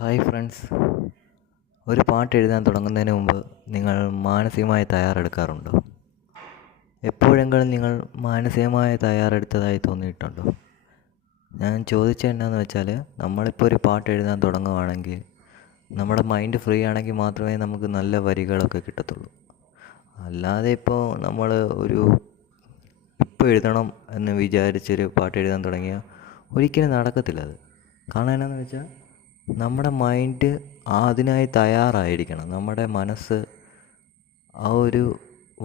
Hi friends, ഒരു പാട്ട് എഴുതാൻ തുടങ്ങുന്നതിന് മുമ്പ് നിങ്ങൾ മാനസികമായി തയ്യാറെടുക്കാറുണ്ടോ? എപ്പോഴെങ്കിലും നിങ്ങൾ മാനസികമായി തയ്യാറെടുത്തതായി തോന്നിയിട്ടുണ്ടോ? ഞാൻ ചോദിച്ചത് എന്നാന്ന് വെച്ചാൽ, നമ്മളിപ്പോൾ ഒരു പാട്ട് എഴുതാൻ തുടങ്ങുകയാണെങ്കിൽ നമ്മുടെ മൈൻഡ് ഫ്രീ ആണെങ്കിൽ മാത്രമേ നമുക്ക് നല്ല വരികളൊക്കെ കിട്ടത്തുള്ളൂ. അല്ലാതെ ഇപ്പോൾ നമ്മൾ ഇപ്പോൾ എഴുതണം എന്ന് വിചാരിച്ചൊരു പാട്ട് എഴുതാൻ തുടങ്ങിയാൽ ഒരിക്കലും നടക്കത്തില്ല അത്. കാരണം എന്നാന്ന് വെച്ചാൽ, നമ്മുടെ മൈൻഡ് അതിനായി തയ്യാറായിരിക്കണം. നമ്മുടെ മനസ്സ് ആ ഒരു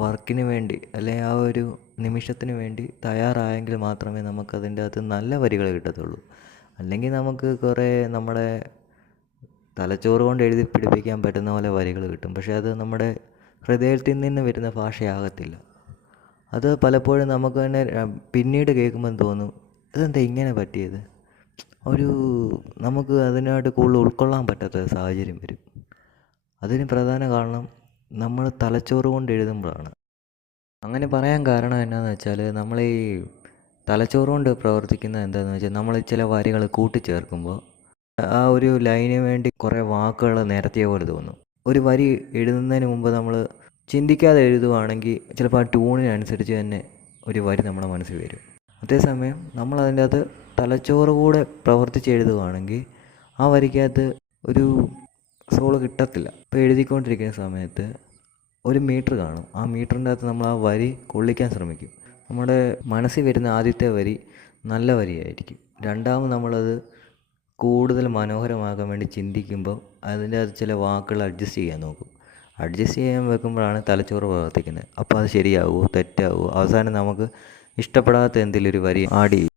വർക്കിന് വേണ്ടി, അല്ലെങ്കിൽ ആ ഒരു നിമിഷത്തിന് വേണ്ടി തയ്യാറായെങ്കിൽ മാത്രമേ നമുക്കതിൻ്റെ അകത്ത് നല്ല വരികൾ കിട്ടത്തുള്ളൂ. അല്ലെങ്കിൽ നമുക്ക് കുറേ നമ്മുടെ തലച്ചോറ് കൊണ്ട് എഴുതി പിടിപ്പിക്കാൻ പറ്റുന്ന പോലെ വരികൾ കിട്ടും. പക്ഷേ അത് നമ്മുടെ ഹൃദയത്തിൽ നിന്ന് വരുന്ന ഭാഷയാകത്തില്ല. അത് പലപ്പോഴും നമുക്ക് തന്നെ പിന്നീട് കേൾക്കുമ്പോൾ തോന്നും, ഇതെന്താ ഇങ്ങനെ പറ്റിയത്. നമുക്ക് അതിനായിട്ട് കൂടുതൽ ഉൾക്കൊള്ളാൻ പറ്റാത്ത സാഹചര്യം വരും. അതിന് പ്രധാന കാരണം നമ്മൾ തലച്ചോറ് കൊണ്ട് എഴുതുമ്പോഴാണ്. അങ്ങനെ പറയാൻ കാരണം എന്നാന്ന് വെച്ചാൽ, നമ്മൾ ഈ തലച്ചോറ് കൊണ്ട് പ്രവർത്തിക്കുന്നത് എന്താണെന്ന് വെച്ചാൽ, നമ്മൾ ചില വരികൾ കൂട്ടിച്ചേർക്കുമ്പോൾ ആ ഒരു ലൈന് വേണ്ടി കുറേ വാക്കുകൾ നിരത്തിയ പോലെ തോന്നും. ഒരു വരി എഴുതുന്നതിന് മുമ്പ് നമ്മൾ ചിന്തിക്കാതെ എഴുതുവാണെങ്കിൽ ചിലപ്പോൾ ആ ട്യൂണിനനുസരിച്ച് തന്നെ ഒരു വരി നമ്മുടെ മനസ്സിൽ വരും. അതേസമയം നമ്മൾ അതിൻ്റെ അകത്ത് തലച്ചോറ് കൂടെ പ്രവർത്തിച്ച് എഴുതുകയാണെങ്കിൽ ആ വരിക്കകത്ത് ഒരു സോള് കിട്ടത്തില്ല. ഇപ്പോൾ എഴുതിക്കൊണ്ടിരിക്കുന്ന സമയത്ത് ഒരു മീറ്റർ കാണും. ആ മീറ്ററിൻ്റെ അകത്ത് നമ്മൾ ആ വരി കൊള്ളിക്കാൻ ശ്രമിക്കും. നമ്മുടെ മനസ്സിൽ വരുന്ന ആദ്യത്തെ വരി നല്ല വരിയായിരിക്കും. രണ്ടാമത് നമ്മളത് കൂടുതൽ മനോഹരമാക്കാൻ വേണ്ടി ചിന്തിക്കുമ്പോൾ അതിൻ്റെ അകത്ത് ചില വാക്കുകൾ അഡ്ജസ്റ്റ് ചെയ്യാൻ നോക്കും. അഡ്ജസ്റ്റ് ചെയ്യാൻ വെക്കുമ്പോഴാണ് തലച്ചോറ് പ്രവർത്തിക്കുന്നത്. അപ്പോൾ അത് ശരിയാവുമോ തെറ്റാവുമോ, അവസാനം നമുക്ക് ഇഷ്ടപ്പെടാത്ത എന്തെങ്കിലും ഒരു വരി ആഡ് ചെയ്യും.